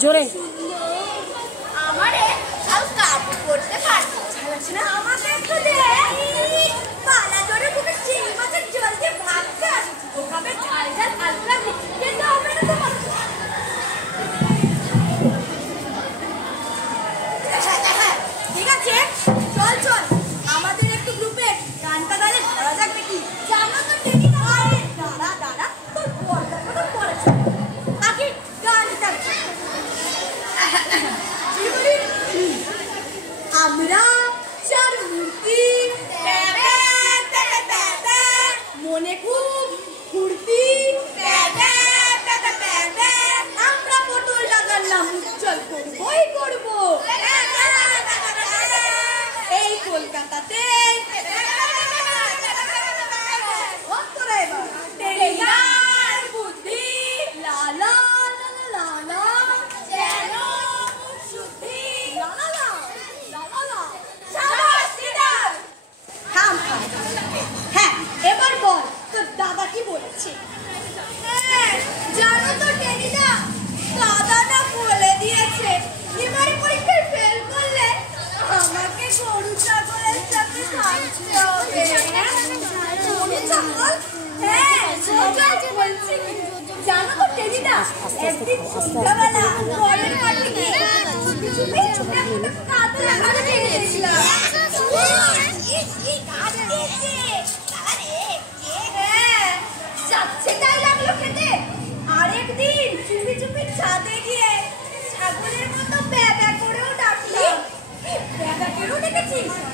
জোরে আমারে আর কাপড় পরতে পারছো না আমাকে একটু দে পালা ধরে পুরো চিংড়ি মাছের জল দিয়ে ভাজতে আসি ওখানে ঝাল ঝাল হালকা কিন্তু হবে না তোমার ঠিক আছে চল চল আমাদের একটু গ্রুপে গানটা গাইলে ধরা যাক নাকি জানো তো ঠিকই আরে দাঁড়া দাঁড়া তোর পর্দা কথা পড়েছে আগে গানটা আমরা চার মূর্তি মনে খুব ফুর্তি আমরা পটল টাকার নাম উজ্জ্বল করবই করবো এই কলকাতাতে বুদ্ধি লালা লালা যেন শুদ্ধি লালা হ্যাঁ এবার বল তোর দাদা কি বলেছে জানো তো টেনিদা দাদা না বলে দিয়েছে এবারে পরীক্ষায় ফেল করলে আমাকে গরু ছাগলের সাথে থাকতে হবে গরু ছাগল হ্যাঁ বলছি জানো তো টেনিদা একদিন সন্ধ্যাবেলা ঘরের মাঠে গিয়ে চুপি চুপি একটা কাঁদা লাগাতে গিয়েছিলাম যাচ্ছে তাই লাগলো খেতে আরেকদিন চুপি চুপি ছাদে গিয়ে ছাগলের মতো ব্যাবা করেও ডাকলাম ব্যাবা করেও ডেকেছিস